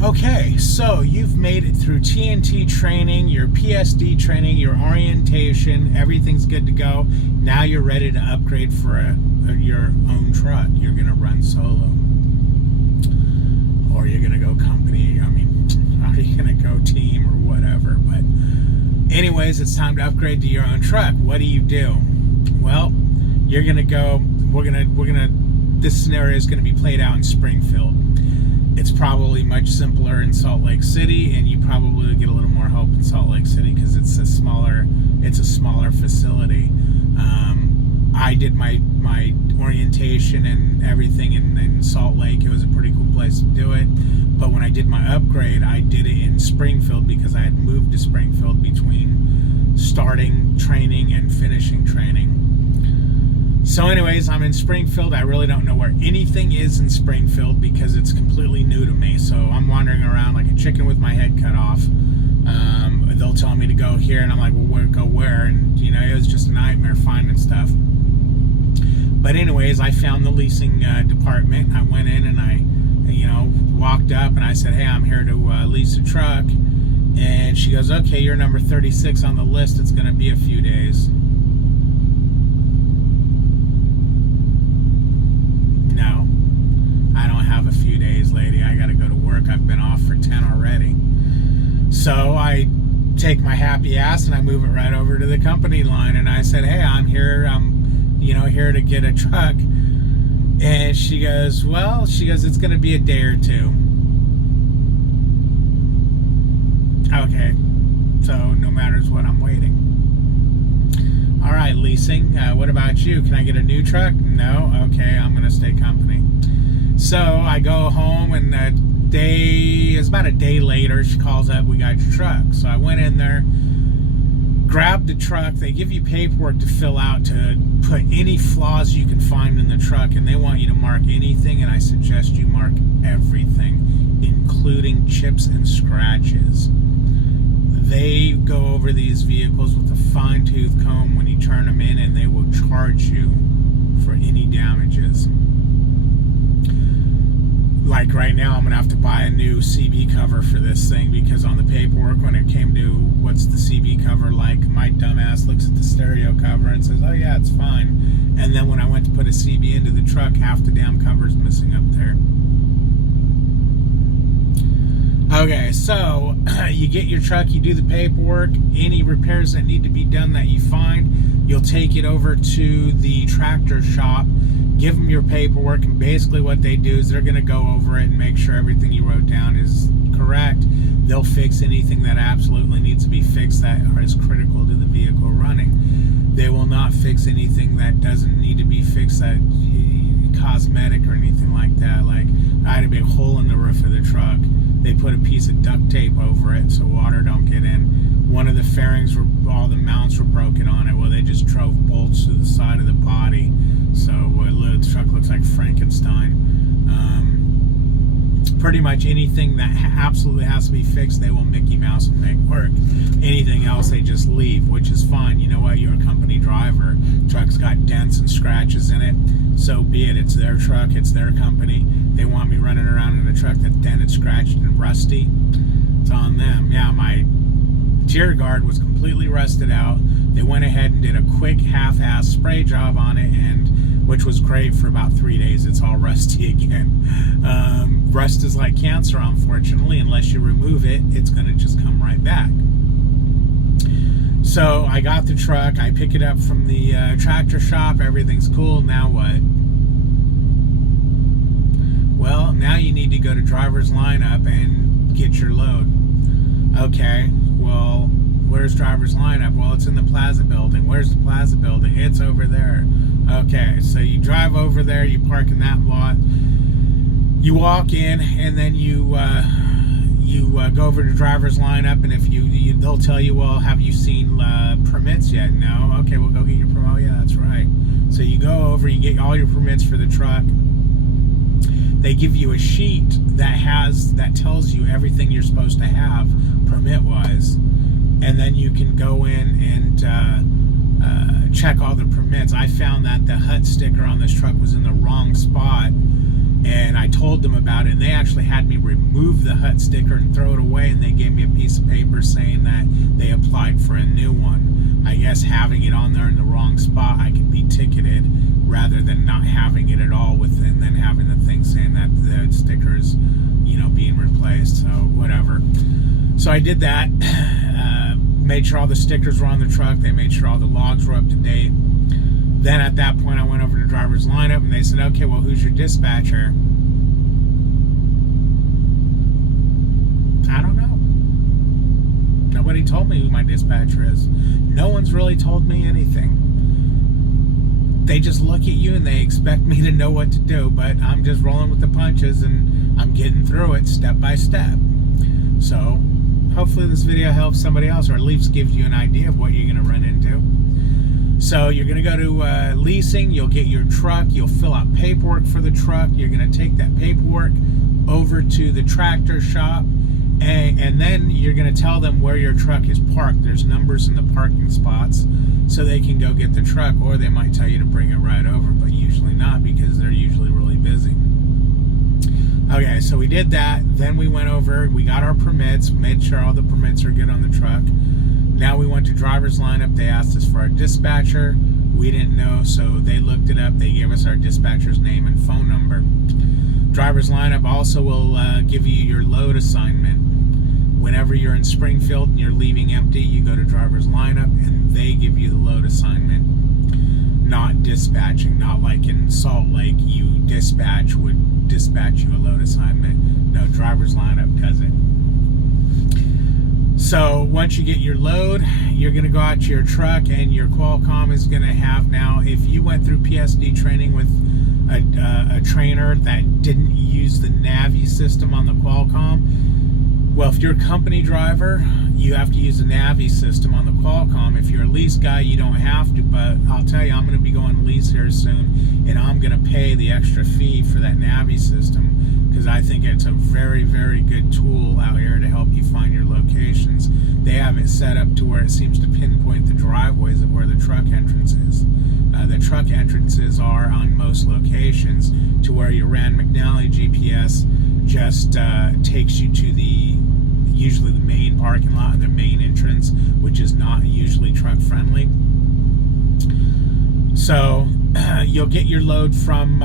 Okay, so you've made it through TNT training, your PSD training, your orientation, everything's good to go. Now you're ready to upgrade for your own truck. You're going to run solo. Or you're going to go company. I mean, are you going to go team or whatever? But anyways, it's time to upgrade to your own truck. What do? Well, you're going to go, this scenario is going to be played out in Springfield. It's probably much simpler in Salt Lake City, and you probably get a little more help in Salt Lake City because it's a smaller facility. I did my orientation and everything in Salt Lake. It was a pretty cool place to do it. But when I did my upgrade, I did it in Springfield because I had moved to Springfield between starting training and finishing training. So anyways, I'm in Springfield. I really don't know where anything is in Springfield because it's completely new to me. So I'm wandering around like a chicken with my head cut off. They'll tell me to go here, and I'm like, well, go where? And, it was just a nightmare finding stuff. But anyways, I found the leasing department. I went in and I, walked up and I said, hey, I'm here to lease a truck. And she goes, okay, you're number 36 on the list. It's going to be a few days. No, I don't have a few days, lady. I got to go to work. I've been off for 10 already. So I take my happy ass and I move it right over to the company line. And I said, hey, I'm here. I'm, here to get a truck. And she goes, it's going to be a day or two. Okay. So no matters what, I'm waiting. All right, leasing. What about you? Can I get a new truck? No? Okay, I'm going to stay company. So I go home, and it's about a day later, she calls up, we got your truck. So I went in there, grabbed the truck. They give you paperwork to fill out to put any flaws you can find in the truck, and they want you to mark anything, and I suggest you mark everything, including chips and scratches. They go over these vehicles with a fine-tooth comb when you turn them in, and they will charge you for any damages. Like right now, I'm going to have to buy a new CB cover for this thing because on the paperwork, when it came to what's the CB cover like, my dumbass looks at the stereo cover and says, oh yeah, it's fine. And then when I went to put a CB into the truck, half the damn cover's missing up there. Okay, so you get your truck, you do the paperwork, any repairs that need to be done that you find, you'll take it over to the tractor shop, give them your paperwork, and basically what they do is they're going to go over it and make sure everything you wrote down is correct. They'll fix anything that absolutely needs to be fixed that is critical to the vehicle running. They will not fix anything that doesn't need to be fixed, that cosmetic or anything like that. Like, I had a big hole in the roof of the truck. They put a piece of duct tape over it so water don't get in. One of the fairings, all the mounts were broken on it. Well, they just drove bolts to the side of the body. So the truck looks like Frankenstein. Pretty much anything that absolutely has to be fixed, they will Mickey Mouse and make work. Anything else, they just leave, which is fine. You know what? You're a company driver. Truck's got dents and scratches in it. So be it. It's their truck. It's their company. They want me running around in a truck that's dented, scratched, and rusty. It's on them. Yeah, my tear guard was completely rusted out. They went ahead and did a quick half-ass spray job on it, which was great for about 3 days. It's all rusty again. Rust is like cancer, unfortunately. Unless you remove it, it's going to just come right back. So I got the truck. I pick it up from the tractor shop. Everything's cool. Now what? Well, now you need to go to driver's lineup and get your load. Okay, well, where's driver's lineup? Well, it's in the Plaza building. Where's the Plaza building? It's over there. Okay, so you drive over there, you park in that lot, you walk in, and then you go over to driver's lineup, and if they'll tell you, well, have you seen permits yet? No? Okay, well, go get your permit. Oh, yeah, that's right. So you go over, you get all your permits for the truck. They give you a sheet that tells you everything you're supposed to have permit-wise, and then you can go in and check all the permits. I found that the HUT sticker on this truck was in the wrong spot, And I told them about it, and they actually had me remove the HUT sticker and throw it away, and they gave me a piece of paper saying that they applied for a new one. I guess having it on there in the wrong spot, I could be ticketed rather than not having it at all and then having the thing saying that the sticker's, being replaced. So whatever. So I did that, made sure all the stickers were on the truck. They made sure all the logs were up to date. Then at that point, I went over to driver's lineup, and they said, okay, well, who's your dispatcher? I don't know. Nobody told me who my dispatcher is. No one's really told me anything. They just look at you and they expect me to know what to do, but I'm just rolling with the punches, and I'm getting through it step by step. So hopefully this video helps somebody else, or at least gives you an idea of what you're going to run into. So you're going to go to leasing, you'll get your truck, you'll fill out paperwork for the truck, you're going to take that paperwork over to the tractor shop, and then you're going to tell them where your truck is parked. There's numbers in the parking spots so they can go get the truck, or they might tell you to bring it right over, but usually not, because they're usually really busy. Okay, so we did that, then we went over, we got our permits, made sure all the permits are good on the truck. Now we went to driver's lineup. They asked us for our dispatcher. We didn't know, so they looked it up. They gave us our dispatcher's name and phone number. Driver's lineup also will give you your load assignment. Whenever you're in Springfield and you're leaving empty, you go to driver's lineup and they give you the load assignment. Not dispatching, not like in Salt Lake, dispatch would dispatch you a load assignment. No, driver's lineup does it. So once you get your load, you're going to go out to your truck, and your Qualcomm is going to have, now if you went through PSD training with a trainer that didn't use the Navi system on the Qualcomm, well, if you're a company driver, you have to use the Navi system on the Qualcomm. If you're a lease guy, you don't have to, but I'll tell you, I'm going to be going lease here soon, and I'm going to pay the extra fee for that Navi system, because I think it's a very, very good tool out here to help you find your locations. They have it set up to where it seems to pinpoint the driveways of where the truck entrance is. The truck entrances are on most locations to where your Rand McNally GPS just takes you to usually the main parking lot, the main entrance, which is not usually truck friendly. So you'll get your load from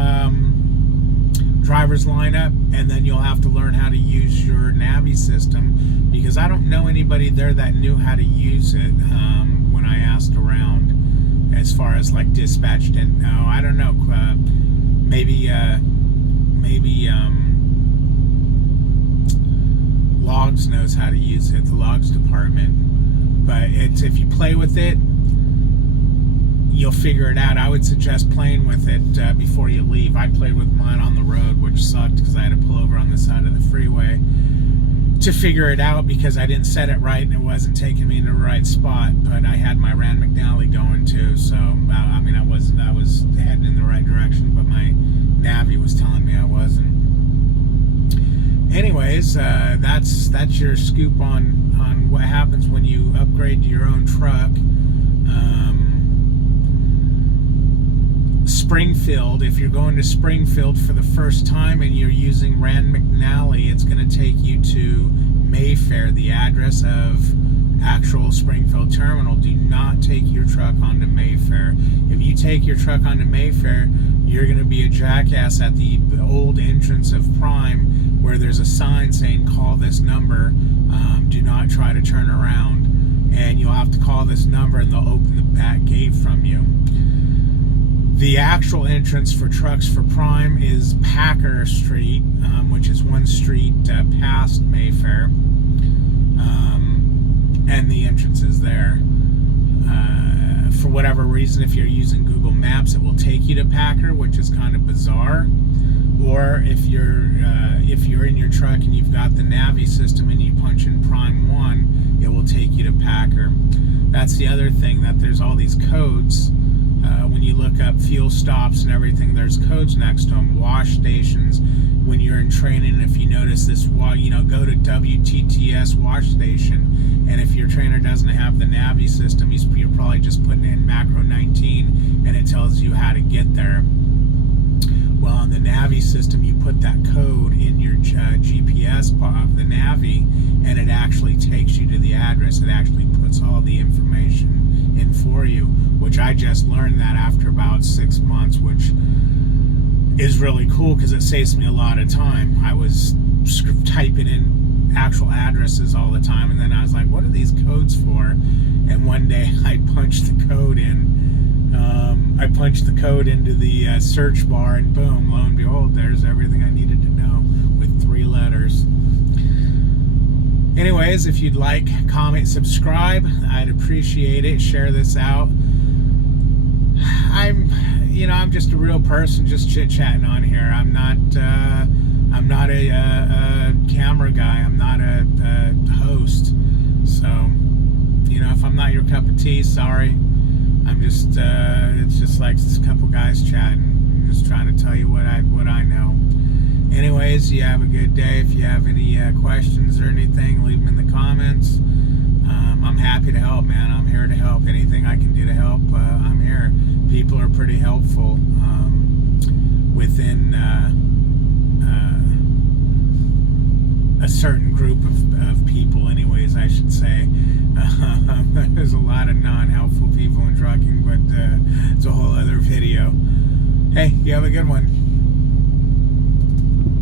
driver's lineup, and then you'll have to learn how to use your Navi system, because I don't know anybody there that knew how to use it. When I asked around, as far as like dispatch, didn't know. I don't know. Maybe logs knows how to use it, the logs department. But if you play with it, you'll figure it out. I would suggest playing with it before you leave. I played with mine on the road, which sucked because I had to pull over on the side of the freeway to figure it out, because I didn't set it right and it wasn't taking me in the right spot. But I had my Rand McNally going too, so I was heading in the right direction, but my Navi was telling me I wasn't. Anyways, that's your scoop on what happens when you upgrade to your own truck. Springfield, if you're going to Springfield for the first time and you're using Rand McNally, it's going to take you to Mayfair, the address of actual Springfield terminal. Do not take your truck onto Mayfair. If you take your truck onto Mayfair, you're going to be a jackass at the old entrance of Prime, where there's a sign saying call this number, do not try to turn around, and you'll have to call this number and they'll open the back gate from you. The actual entrance for trucks for Prime is Packer Street, which is one street past Mayfair, and the entrance is there. For whatever reason, if you're using Google Maps, it will take you to Packer, which is kind of bizarre. Or if you're in your truck and you've got the Navi system and you punch in Prime 1, it will take you to Packer. That's the other thing, that there's all these codes. When you look up fuel stops and everything, there's codes next to them. Wash stations. When you're in training, if you notice this, go to WTTS wash station, and if your trainer doesn't have the Navi system, you're probably just putting in macro 19 and it tells you how to get there. Well, on the Navi system, you put that code in your GPS of the Navi, and it actually takes you to the address. It actually puts all the information in for you, which I just learned that after about 6 months, which is really cool because it saves me a lot of time. I was typing in actual addresses all the time, and then I was like, what are these codes for? And one day I punched the code in. I punched the code into the search bar, and boom, lo and behold, there's everything I needed to know with 3 letters. Anyways, if you'd like, comment, subscribe, I'd appreciate it. Share this out. I'm just a real person, just chit-chatting on here. I'm not a camera guy. I'm not a host. So, if I'm not your cup of tea, sorry. I'm just, it's just like a couple guys chatting. I'm just trying to tell you what I know. Anyways, you have a good day. If you have any questions or anything, leave them in the comments. I'm happy to help, man. I'm here to help. Anything I can do to help, I'm here. People are pretty helpful within a certain group of people, anyways, I should say. There's a lot of non-helpful people in trucking, but it's a whole other video. Hey, you have a good one.